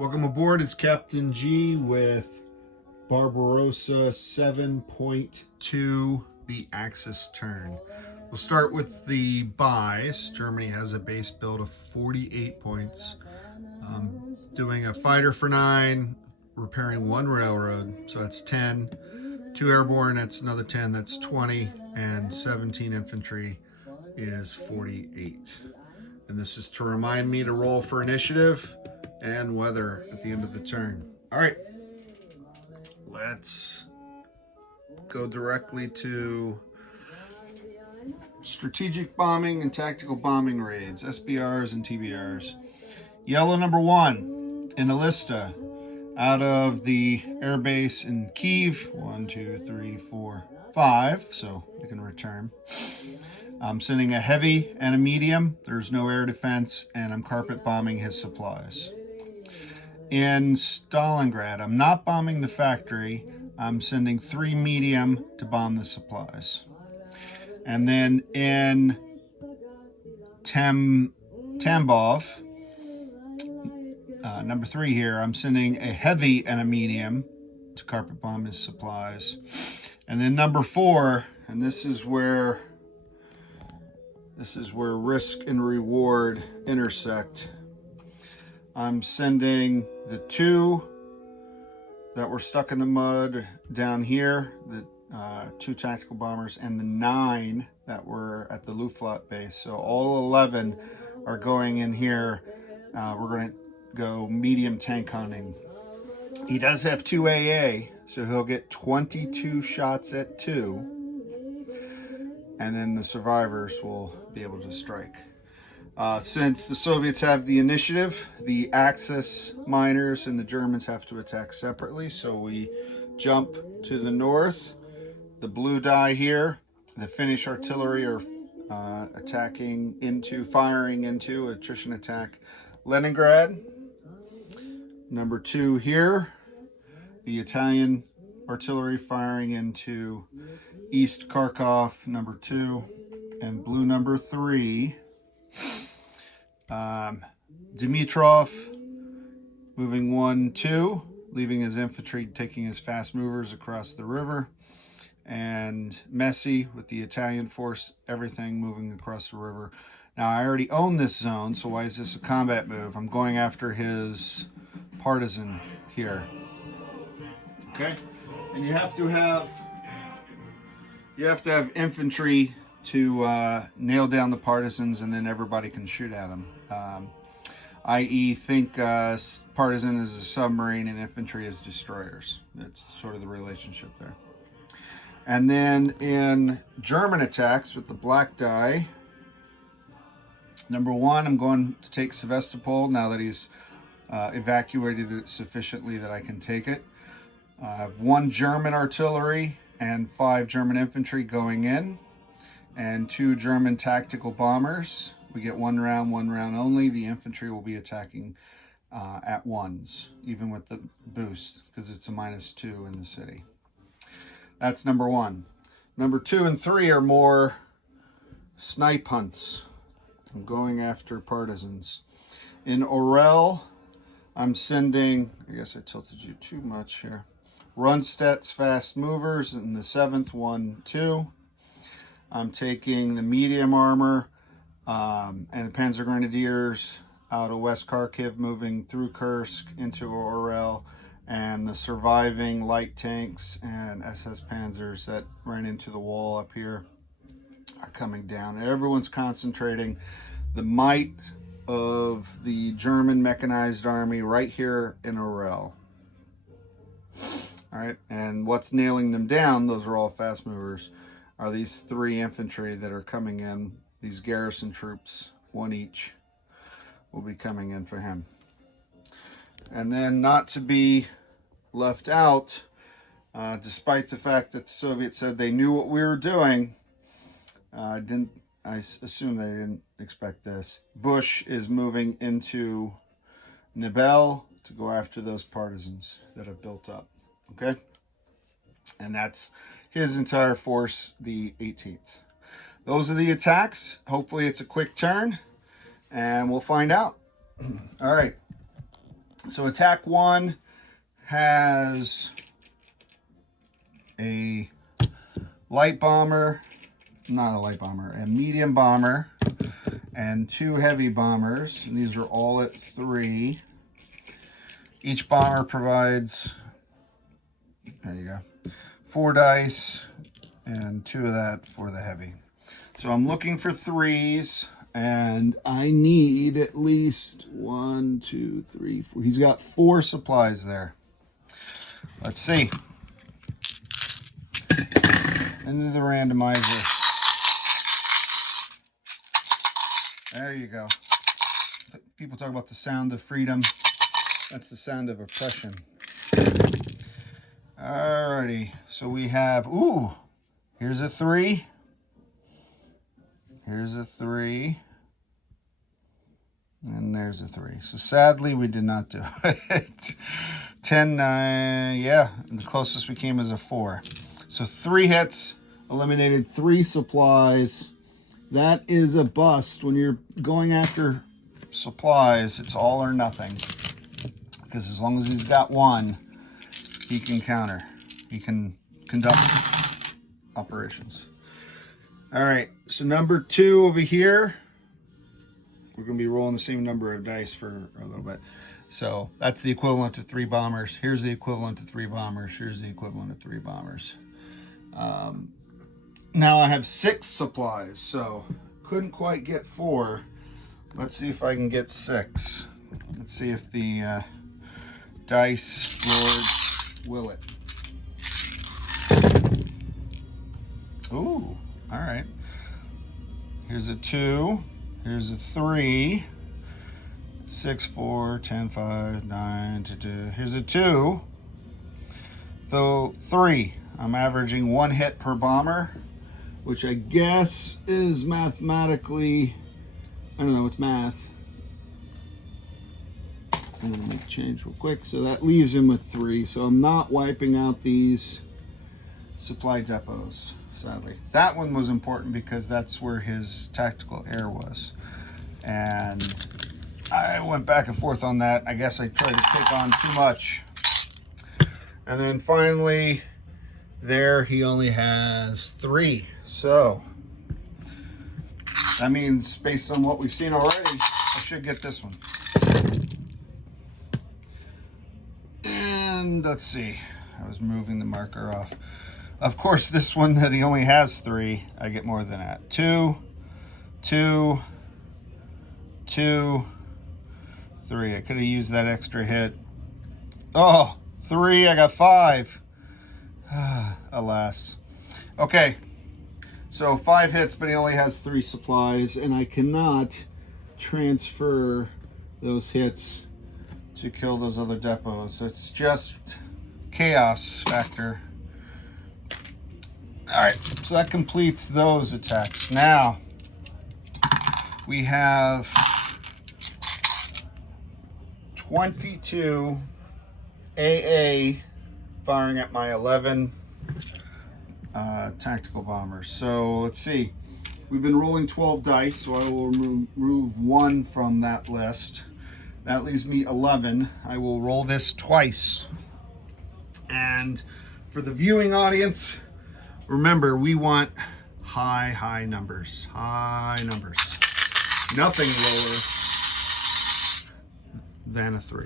Welcome aboard. It's Captain G with Barbarossa 7.2, the Axis turn. We'll start with the buys. Germany has a base build of 48 points. Doing a fighter for 9, repairing 1 railroad, so that's 10. 2 airborne, that's another 10, that's 20. And 17 infantry is 48. And this is to remind me to roll for initiative and weather at the end of the turn. All right, let's go directly to strategic bombing and tactical bombing raids, SBRs and TBRs. Yellow number 1 in Alista, out of the airbase in Kyiv. 1, 2, 3, 4, 5, so we can return. I'm sending a heavy and a medium. There's no air defense, and I'm carpet bombing his supplies. In Stalingrad, I'm not bombing the factory. I'm sending 3 medium to bomb the supplies. And then in Tambov, number 3 here, I'm sending a heavy and a medium to carpet bomb his supplies. And then number 4, and this is where risk and reward intersect. I'm sending the 2 that were stuck in the mud down here, the 2 tactical bombers, and the 9 that were at the Luftwaffe base. So all 11 are going in here. We're going to go medium tank hunting. He does have 2 AA, so he'll get 22 shots at 2. And then the survivors will be able to strike. Since the Soviets have the initiative, the Axis miners and the Germans have to attack separately. So we jump to the north. The blue die here. The Finnish artillery are firing into attrition attack Leningrad. Number 2 here. The Italian artillery firing into East Kharkov, number 2, and blue number 3. Dimitrov moving 1, 2, leaving his infantry, taking his fast movers across the river. And Messi with the Italian force, everything moving across the river. Now, I already own this zone, so why is this a combat move? I'm going after his partisan here. Okay? And you have to have infantry to nail down the partisans, and then everybody can shoot at them. I.e., think partisan is a submarine and infantry is destroyers. That's sort of the relationship there. And then in German attacks with the black die, number 1, I'm going to take Sevastopol now that he's evacuated it sufficiently that I can take it. I have 1 German artillery and 5 German infantry going in, and 2 German tactical bombers. We get 1 round only. The infantry will be attacking at ones, even with the boost, because it's a -2 in the city. That's number 1. Number 2 and 3 are more snipe hunts. I'm going after partisans. In Orel, I'm sending, I guess I tilted you too much here, Rundstedt's fast movers in the 7th, 1, 2. I'm taking the medium armor and the Panzer Grenadiers out of West Kharkiv, moving through Kursk into Orel, and the surviving light tanks and SS Panzers that ran into the wall up here are coming down. And everyone's concentrating the might of the German mechanized army right here in Orel. All right, and what's nailing them down, those are all fast movers, are these 3 infantry that are coming in. These garrison troops, 1 each, will be coming in for him. And then, not to be left out, despite the fact that the Soviets said they knew what we were doing, I assume they didn't expect this. Bush is moving into Nibel to go after those partisans that have built up. Okay? And that's his entire force, the 18th. Those are the attacks. Hopefully it's a quick turn, and we'll find out. All right. So attack 1 has a light bomber, not a light bomber, a medium bomber, and 2 heavy bombers. And these are all at 3. Each bomber provides, there you go, 4 dice and 2 of that for the heavy. So I'm looking for 3s, and I need at least 1, 2, 3, 4. He's got 4 supplies there. Let's see. Into the randomizer. There you go. People talk about the sound of freedom. That's the sound of oppression. Alrighty. So we have, ooh, here's a 3. Here's a 3. And there's a 3. So sadly, we did not do it. 10, 9, yeah. The closest we came is a 4. So 3 hits, eliminated 3 supplies. That is a bust. When you're going after supplies, it's all or nothing. Because as long as he's got 1, he can counter. He can conduct operations. All right, so number 2 over here, we're going to be rolling the same number of dice for a little bit. So that's the equivalent to 3 bombers. Here's the equivalent to 3 bombers. Here's the equivalent of 3 bombers. Now I have 6 supplies, so couldn't quite get 4. Let's see if I can get 6. Let's see if the dice lord will it. Ooh. All right. Here's a 2. Here's a 3. 6, 4, 10, 5, 9, 2. Here's a 2. So 3. I'm averaging 1 hit per bomber, which I guess is mathematically, I don't know, it's math. I'm going to make a change real quick. So that leaves him with 3. So I'm not wiping out these supply depots. Sadly, that one was important because that's where his tactical air was, and I went back and forth on that. I guess I tried to take on too much, and then finally there he only has 3. So that means, based on what we've seen already, I should get this one. And let's see, I was moving the marker off. Of course, this one that he only has 3, I get more than that. 2, 2, 2, 3. I could have used that extra hit. Oh, 3, I got 5. Alas. Okay, so 5 hits, but he only has 3 supplies, and I cannot transfer those hits to kill those other depots. It's just chaos factor. All right, so that completes those attacks. Now, we have 22 AA firing at my 11 tactical bombers. So let's see. We've been rolling 12 dice, so I will remove 1 from that list. That leaves me 11. I will roll this twice. And for the viewing audience, remember, we want high numbers. High numbers. Nothing lower than a 3.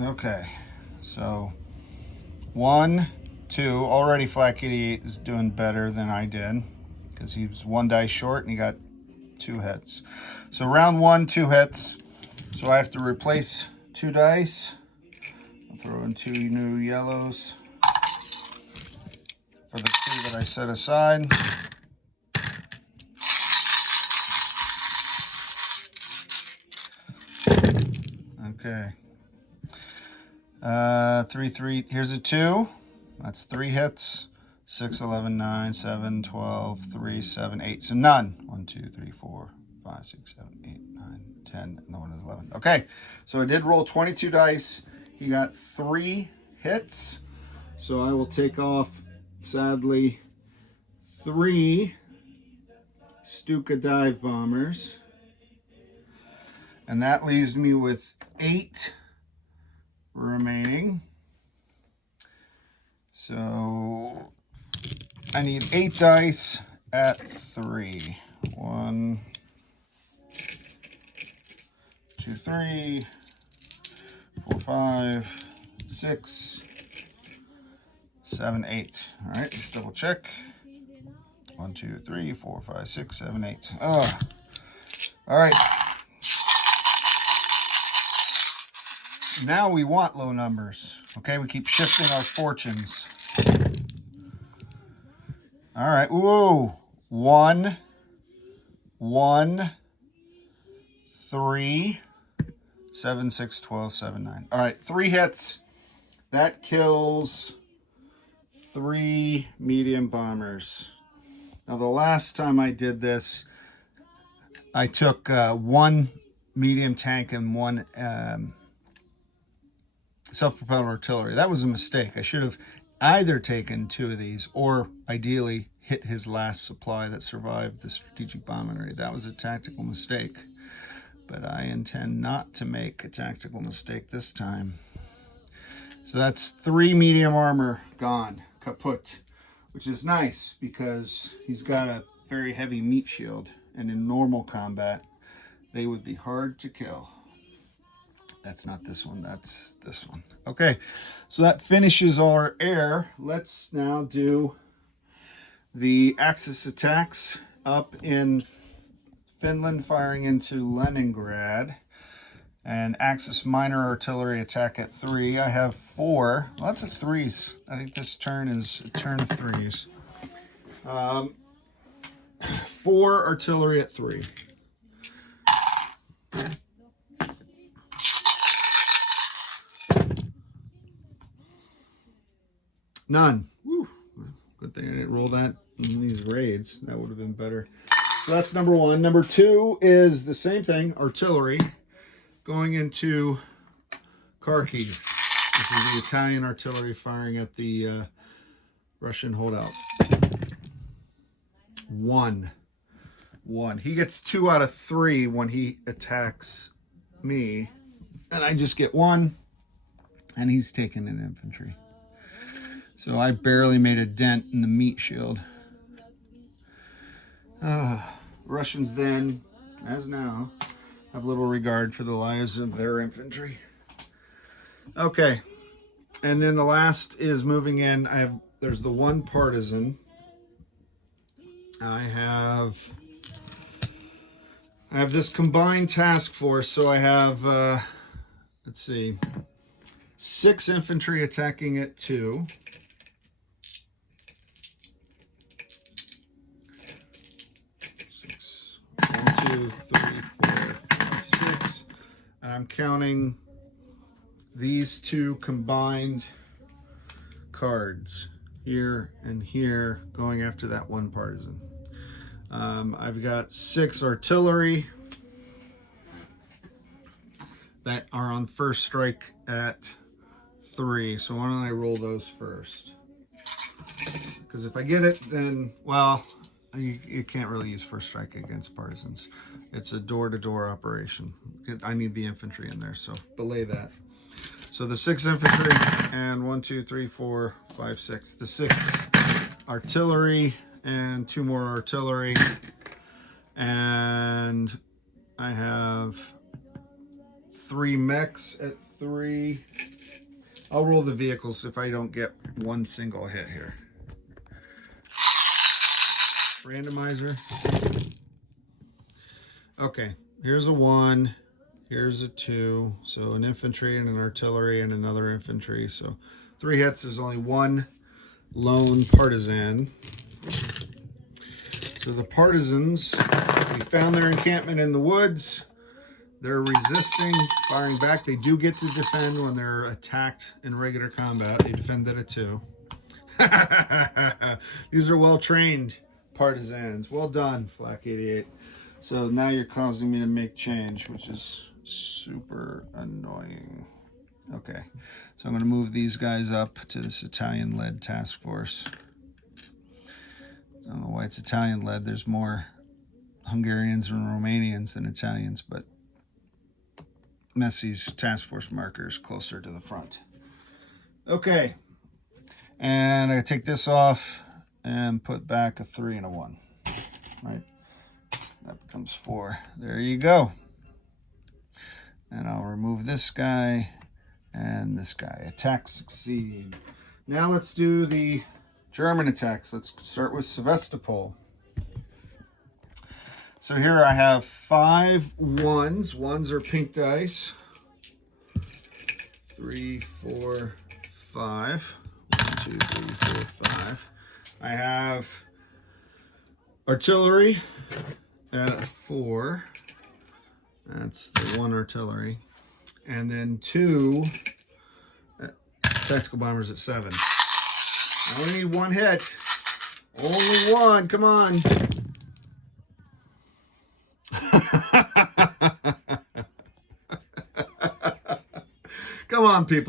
Okay, so 1, 2. Already Flat Kitty is doing better than I did because he was 1 die short and he got 2 hits. So round 1, 2 hits. So I have to replace 2 dice. I'll throw in 2 new yellows for the 2 that I set aside. Okay. 3, 3. Here's a 2. That's 3 hits. 6, 11, 9, 7, 12, 3, 7, 8. So none. 1, 2, 3, 4, 5, 6, 7, 8, 9, 10. And the one is 11. Okay. So I did roll 22 dice. He got 3 hits. So I will take off, sadly, 3 Stuka dive bombers. And that leaves me with 8 remaining. So I need 8 dice at 3. 1, 2, 3, 4, 5, 6, 7, 8. All right, let's double check. 1, 2, 3, 4, 5, 6, 7, 8. Oh, all right. Now we want low numbers. Okay, we keep shifting our fortunes. All right. Ooh, 1, 1, 3, 7, 6, 12, 7, 9. All right, 3 hits. That kills 3 medium bombers. Now, the last time I did this, I took 1 medium tank and 1 self-propelled artillery. That was a mistake. I should have either taken 2 of these or ideally hit his last supply that survived the strategic bombing raid. That was a tactical mistake. But I intend not to make a tactical mistake this time. So that's 3 medium armor gone, kaput, which is nice because he's got a very heavy meat shield, and in normal combat, they would be hard to kill. That's not this one, that's this one. Okay, so that finishes our air. Let's now do the Axis attacks up in Finland, firing into Leningrad. And Axis minor artillery attack at 3. I have 4. Lots of 3s. I think this turn is a turn of 3s. 4 artillery at 3. None. Woo. Good thing I didn't roll that in these raids. That would have been better. So that's number 1. Number 2 is the same thing, artillery, going into Kharkiv. This is the Italian artillery firing at the Russian holdout. 1. He gets 2 out of 3 when he attacks me, and I just get 1, and he's taken in infantry. So I barely made a dent in the meat shield. Russians then, as now, have little regard for the lives of their infantry. Okay, and then the last is moving in. There's the 1 partisan. I have this combined task force, so I have let's see, 6 infantry attacking at 2. 6, 1, 2, 3, 4, 5, 6. And I'm counting these 2 combined cards here and here going after that 1 partisan. I've got 6 artillery that are on first strike at 3. So why don't I roll those first? Because if I get it, then, well, you can't really use first strike against partisans. It's a door-to-door operation. I need the infantry in there, so belay that. So the 6 infantry and 1, 2, 3, 4, 5, 6. The 6 artillery and 2 more artillery. And I have 3 mechs at 3. I'll roll the vehicles if I don't get 1 single hit here. Randomizer. Okay, here's a 1. Here's a 2. So an infantry and an artillery and another infantry. So 3 hits. There's only 1 lone partisan. So the partisans, we found their encampment in the woods. They're resisting, firing back. They do get to defend when they're attacked in regular combat. They defend at a 2. These are well-trained partisans. Well done, Flak 88. So now you're causing me to make change, which is super annoying. Okay, so I'm going to move these guys up to this Italian-led task force. I don't know why it's Italian-led. There's more Hungarians and Romanians than Italians, but Messi's task force markers closer to the front. Okay, and I take this off and put back a 3 and a 1. Right, that becomes 4. There you go. And I'll remove this guy and this guy. Attack, succeed. Now let's do the German attacks. Let's start with Sevastopol. So here I have 5 ones. Ones are pink dice. 3, 4, 5. 1, 2, 3, 4, 5. I have artillery at a 4. That's the 1 artillery. And then 2 tactical bombers at 7. I only need 1 hit. Only 1. Come on. Come on, people.